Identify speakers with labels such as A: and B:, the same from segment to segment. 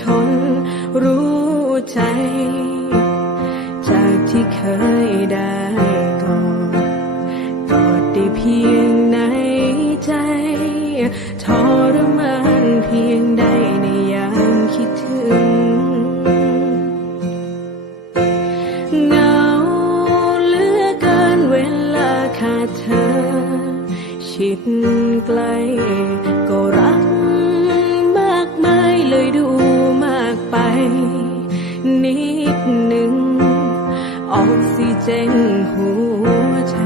A: คนรู้ใจากที่เคยได้กอดกอดได้เพียงในใจทรมานเพียงใดในยามคิดถึงเหงาเหลือเกินเวลาขาดเธอ ชิดไกลก็รัก นิดหนึ่ง ออกซิเจนหัวใจ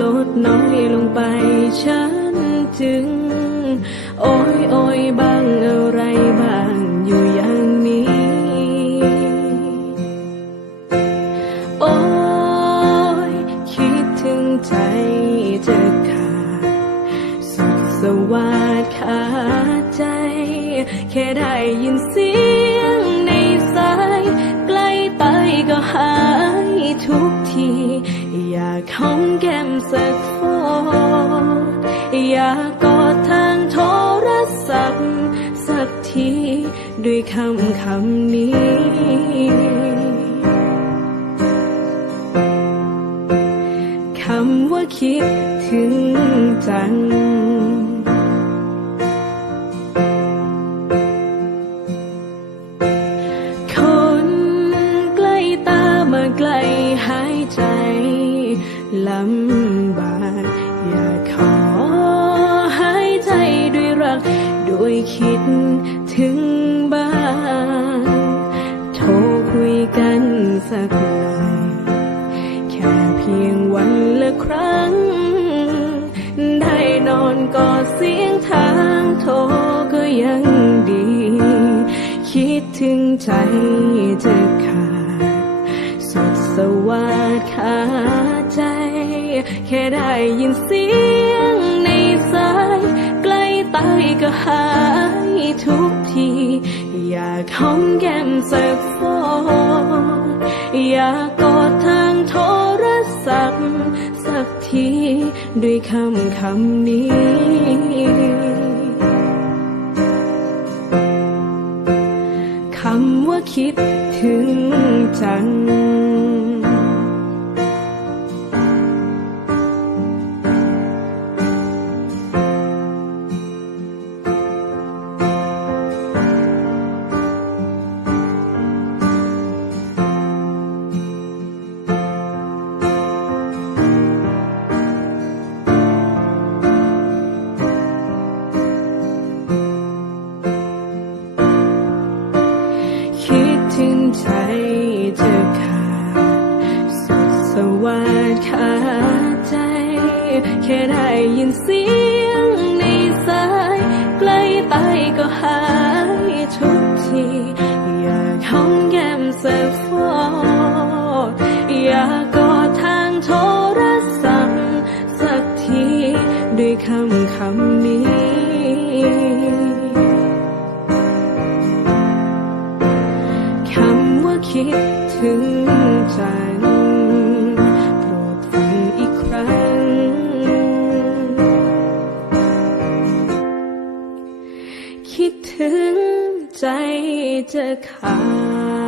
A: ลดน้อยลงไปฉันจึง โอ้ยโอ้ยบ้างอะไรบ้างอยู่อย่างนี้ โอ้ยคิดถึงใจจะขาดสุขสวัสดิ์ขาดใจ แค่ได้ยินเสียงากหอมแก้มสักฟอดอยากกอดทางโทรศัพท์ สักที ด้วยคำคำนี้คำว่าคิดถึงจังคนใกล้ตามาใกล้หายใจ ลำบากอยากขอหายใจด้วยรักด้วยคิดถึงบ้างโทรคุยกันสักหน่อยแค่เพียงวันละครั้ง ได้นอนกอดเสียงทางโทรก็ยังดี คิดถึงใจจะขาดสุดสวัสด แค่ได้ยินเสียงในสายใกล้ตายก็หายทุกที อยากหอมแก้มสักฟอดอยากกอดทางโทรศัพท์สักทีด้วยคำคำนี้คำว่าคิดถึงจัง วัสดิ์ขาดใจ แค่ได้ยินเสียงในสาย ใกล้ไปก็หายทุกที อยากหอมแก้มสักฟอดอยากกอดทางโทรศัพท์สักที ด้วยคำคำนี้คำว่าคิดถึงใจ ใจจะขาด